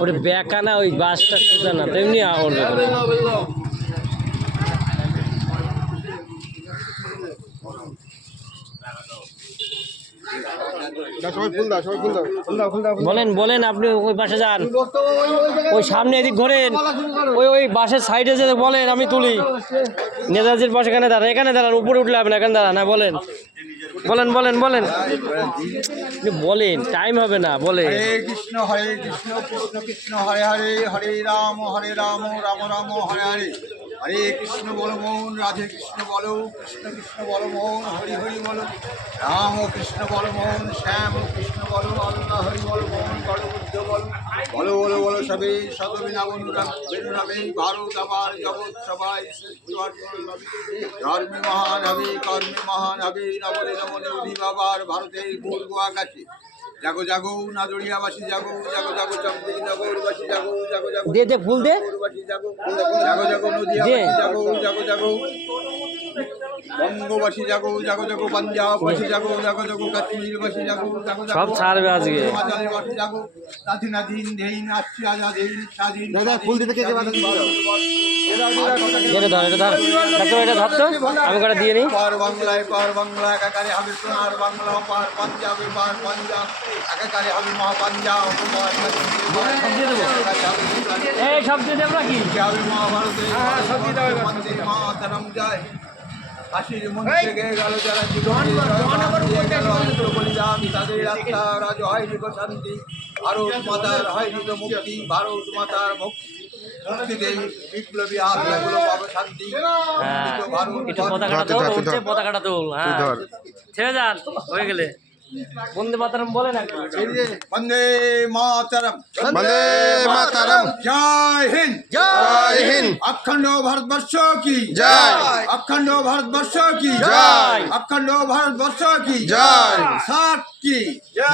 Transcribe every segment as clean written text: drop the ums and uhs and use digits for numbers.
ওটা বেঁকা না, ওই বাসটা সোজা না, তেমনি আওড়বে। বলেন বলেন, আপনি ওই পাশে যান, ওই সামনে এদিক ঘোরেন, ওই বাসের সাইডে যে বলেন আমি তুলি। নেতাজির পাশে এখানে দাঁড়ান, এখানে দাঁড়ান, উপরে উঠলে হবে না, এখানে দাঁড়ান। হ্যাঁ বলেন বলেন বলেন বলেন বলেন, টাইম হবে না, বলে। হরে কৃষ্ণ কৃষ্ণ কৃষ্ণ হরে হরে, হরে রাম রাম রাম হরে হরে। হরে কৃষ্ণ বল মোহন, রাধে কৃষ্ণ বলো, কৃষ্ণ কৃষ্ণ বল মোহন, হরি হরি বলো। রাম কৃষ্ণ বল মোহন, শ্যাম কৃষ্ণ বলো, আল্লাহ হরি বল মোহন, বল বুদ্ধ বল। বলো বলো বলো সবে সদবিনা বেনুরাবে, ভারত আমার জগৎ সবাই ধর্মে মহান হবে, কর্মে মহান হবে। নবরে নবনে অভিবাবার ভারতের পূর্ব আকাশে। জাগো জাগো নাদড়িয়াবাসী, জাগো জাগো জাগো চন্দ্রী নগরবাসী, জাগো জাগো জাগো দে দে ফুল দে, জাগো জাগো জাগো নদিয়াবাসী, জাগো জাগো জাগো বঙ্গবাসী, জাগো জাগো জাগো পাঞ্জাববাসী, জাগো জাগো জাগো কাশ্মীরবাসী, জাগো জাগো জাগো সব ছাড়বে আজকে। হিমাচলবাসী, জাগো স্বাধীনাধীন ধীন আছি আজাদীন স্বাধীন। ফুল দিতে কে এটা ধর, এটা ধর, ডাক্তার এটা ধর তো, আমি কটা দিয়ে নিই। পার বাংলা একাকারে হবে সোনার বাংলা, পার পাঞ্জাবে পার পাঞ্জাব একাকারে হবে মহাপাঞ্জাব। এই সব দিয়ে দেব নাকি? হবে মহাভারতে মাতারাম যায়। কাশীর মন্দিরে গিয়ে গেল যারা জীবন বলিদান, তাদের আত্মা রাজ হয় নিক শান্তি। ভারত মাতার হয় নিক মুক্তি, ভারত মাতার মুক্তিতে বিপ্লবী আত্মাগুলো পাবে শান্তি। একটু পতাকাটা তোল, উঠছে পতাকাটা তোল। হ্যাঁ ছেড়ে যান, হয়ে গেলে বন্দে মাতরম বলেন একটু। বন্দে মাতরম, বন্দে মাতরম, জয় হিন্দ, জয় হিন্দ, অখণ্ড ভারতবর্ষ কি জয়, অখণ্ড ভারতবর্ষ কি জয়, অখণ্ড ভারতবর্ষ কি জয়, সার্ক কি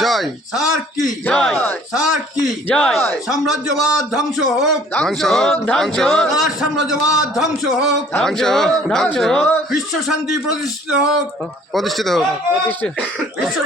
জয়, সার্ক কি জয়, সার্ক কি জয়। সাম্রাজ্যবাদ ধ্বংস হোক, ধ্বংস হোক, ধ্বংস হোক, আর সাম্রাজ্যবাদ ধ্বংস হোক, ধ্বংস হোক, ধ্বংস হোক, বিশ্ব শান্তি প্রতিষ্ঠিত হোক, প্রতিষ্ঠিত হোক। বিশ্ব